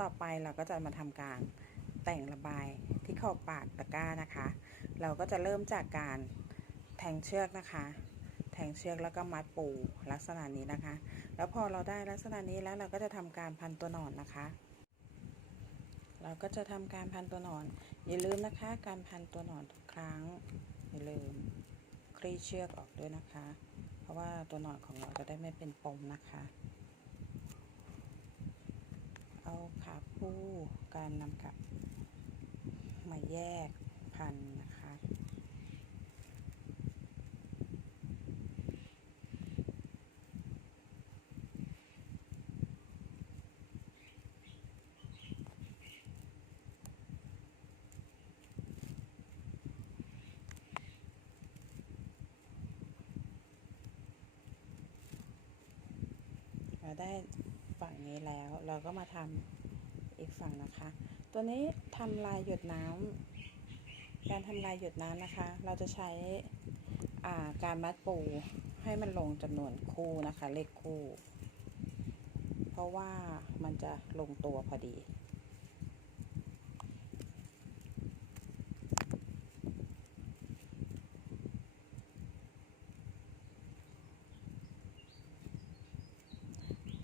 ต่อไปเราก็จะมาทำการแต่งระบายที่ขอบปากตะกร้านะคะ เราก็จะเริ่มจากการแทงเชือกนะคะ แทงเชือกแล้วก็มัดปูลักษณะนี้นะคะ แล้วพอเราได้ลักษณะนี้แล้วเราก็จะทำการพันตัวหนอนนะคะ เราก็จะทำการพันตัวหนอน อย่าลืมนะคะ การพันตัวหนอนทุกครั้งอย่าลืมคลี่เชือกออกด้วยนะคะ เพราะว่าตัวหนอนของเราจะได้ไม่เป็นปมนะคะ เอาขาปูการนำกลับ มาแยกพันนะคะ เราได้ ฝั่งนี้แล้ว เราก็มาทำอีกฝั่งนะคะ ตัวนี้ทำลายหยดน้ำการทำลายหยดน้ำนะคะ เราจะใช้อ่าการมัดปูให้มันลงจำนวนคู่นะคะ เลขคู่ เพราะว่ามันจะลงตัวพอดี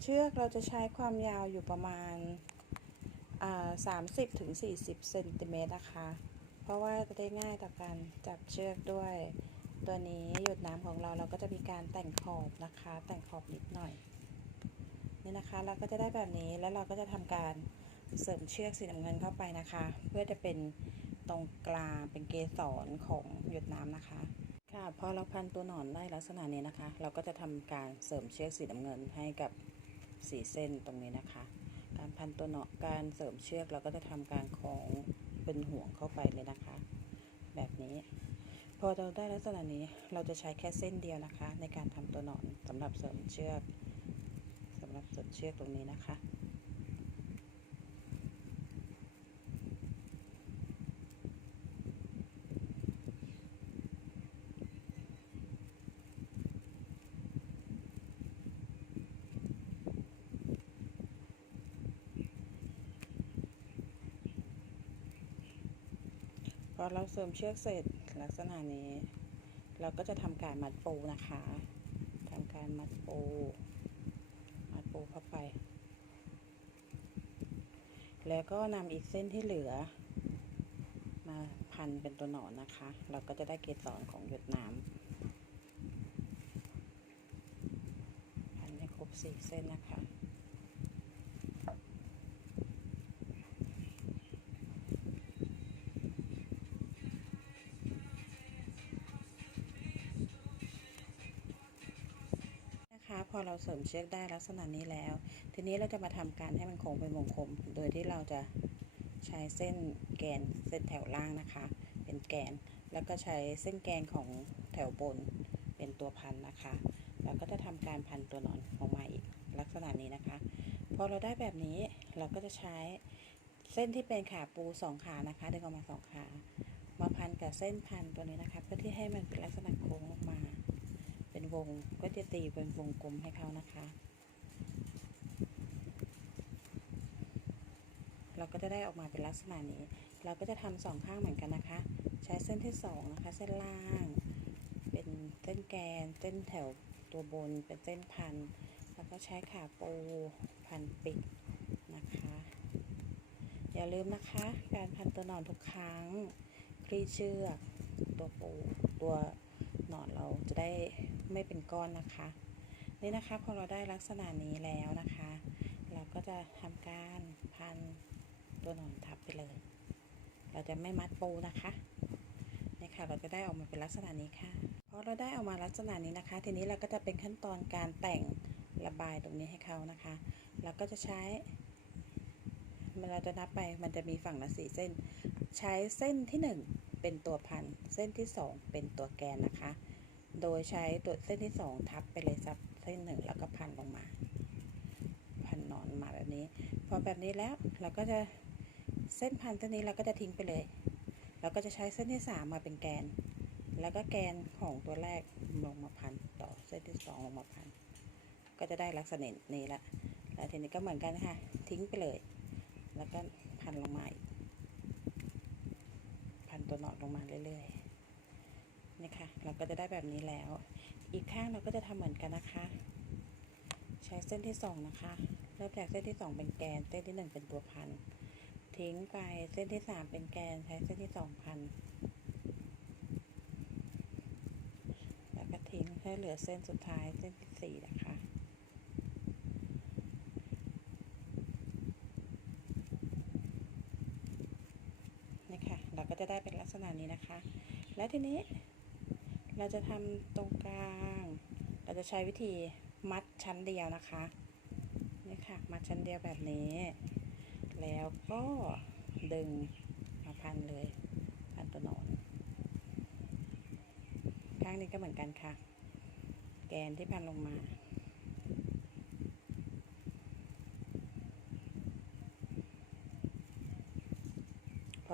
เชือกเราจะใช้ความยาวอยู่ประมาณสามสิบถึงสี่สิบเซนติเมตรนะคะ เพราะว่าจะได้ง่ายต่อการจับเชือกด้วย ตัวนี้หยดน้ำของเราเราก็จะมีการแต่งขอบนะคะ แต่งขอบนิดหน่อย นี่นะคะ เราก็จะได้แบบนี้แล้วเราก็จะทำการเสริมเชือกสีน้ำเงินเข้าไปนะคะ เพื่อจะเป็นตรงกลางเป็นเกสรของหยดน้ำนะคะค่ะพอเราพันตัวหนอนได้ลักษณะนี้นะคะ เราก็จะทำการเสริมเชือกสีน้ำเงินให้กับ สีเส้นตรงนี้นะคะ การพันตัวเนาะการเสริมเชือกเราก็จะทำการคล้องเป็นห่วงเข้าไปเลยนะคะ แบบนี้ พอเราได้ลักษณะนี้เราจะใช้แค่เส้นเดียวนะคะ ในการทำตัวหนอนสำหรับเสริมเชือกสำหรับเสริมเชือกตรงนี้นะคะ อเราเสริมเชือกเสร็จลักษณะนี้ เราก็จะทำการมัดปูนะคะทำการมัดปูมัดปูเข้าไป แล้วก็นำอีกเส้นที่เหลือ มาพันเป็นตัวหนอนนะคะ เราก็จะได้เกสรของหยดน้ำพันให้ครบสี่เส้นนะคะ เราเสริมเชือกได้ลักษณะนี้แล้ว ทีนี้เราจะมาทำการให้มันโค้งเป็นวงกลม โดยที่เราจะใช้เส้นแกนเส้นแถวล่างนะคะ เป็นแกน แล้วก็ใช้เส้นแกนของแถวบนเป็นตัวพันนะคะ แล้วก็จะทำการพันตัวหนอนออกมาอีกลักษณะนี้นะคะ พอเราได้แบบนี้เราก็จะใช้เส้นที่เป็นขาปูสองขานะคะดึงออกมาสองขา มาพันกับเส้นพันตัวนี้นะคะ เพื่อที่ให้มันเป็นลักษณะโค้งออกมา วงก็จะตีเป็นวงกลมให้เขานะคะ เราก็จะได้ออกมาเป็นลักษณะนี้ เราก็จะทำสองข้างเหมือนกันนะคะ ใช้เส้นที่สองนะคะ เส้นล่าง เป็นเส้นแกน เส้นแถวตัวบน เป็นเส้นพัน แล้วก็ใช้ขาปูพันปิดนะคะ อย่าลืมนะคะ การพันตัวนอนทุกครั้งคลี่เชือกตัวปูตัว หนอนเราจะได้ไม่เป็นก้อนนะคะ นี่นะคะพอเราได้ลักษณะนี้แล้วนะคะ เราก็จะทำการพันตัวหนอนทับไปเลย เราจะไม่มัดปูนะคะนี่ค่ะเราจะได้ออกมาเป็นลักษณะนี้ค่ะพอเราได้ออกมาลักษณะนี้นะคะ ทีนี้เราก็จะเป็นขั้นตอนการแต่งระบายตรงนี้ให้เขานะคะ เราก็จะใช้มันเราจะนับไปมันจะมีฝั่งละสี่เส้น ใช้เส้นที่หนึ่ง เป็นตัวพัน เส้นที่สองเป็นตัวแกนนะคะ โดยใช้ตัวเส้นที่สองทับไปเลยซับเส้นหนึ่งแล้วก็พันลงมา พันนอนมาแบบนี้ พอแบบนี้แล้วเราก็จะเส้นพันเส้นนี้เราก็จะทิ้งไปเลย เราก็จะใช้เส้นที่สามมาเป็นแกน แล้วก็แกนของตัวแรกลงมาพันต่อเส้นที่สองลงมาพัน ก็จะได้ลักษณะนี้ละแล้วทีนี้ก็เหมือนกันค่ะ ทิ้งไปเลย แล้วก็พันลงมาอีก ตัวหนอนลงมาเรื่อยๆนี่ค่ะเราก็จะได้แบบนี้แล้ว อีกข้างเราก็จะทำเหมือนกันนะคะ ใช้เส้นที่สองนะคะเริ่มจากเส้นที่สองเป็นแกน เส้นที่หนึ่งเป็นตัวพันทิ้งไปเส้นที่สามเป็นแกนใช้เส้นที่สองพันแล้วก็ทิ้งให้เหลือเส้นสุดท้ายเส้นที่สี่นะคะ นี่ค่ะ เราก็ จะได้เป็นลักษณะนี้นะคะ แล้วทีนี้ เราจะทำตรงกลาง เราจะใช้วิธีมัดชั้นเดียวนะคะนี่ค่ะมัดชั้นเดียวแบบนี้ แล้วก็ดึงมาพันเลยพันตัวหนอนข้างนี้ก็เหมือนกันค่ะ แกนที่พันลงมา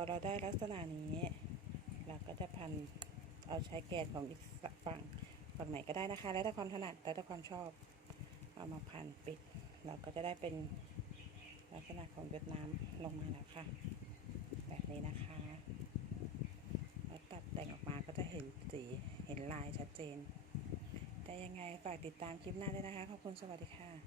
อเราได้ลักษณะนี้เราก็จะพันเอาใช้แกนของอีกฝั่งฝั่งไหนก็ได้นะคะ แล้วแต่ความถนัดแล้วแต่ความชอบ เอามาพันปิด เราก็จะได้เป็นลักษณะของหยดน้ำลงมาแล้วค่ะ แบบนี้นะคะแล้วตัดแต่งออกมาก็จะเห็นสีเห็นลายชัดเจน แต่ยังไงฝากติดตามคลิปหน้าด้วยนะคะ ขอบคุณสวัสดีค่ะ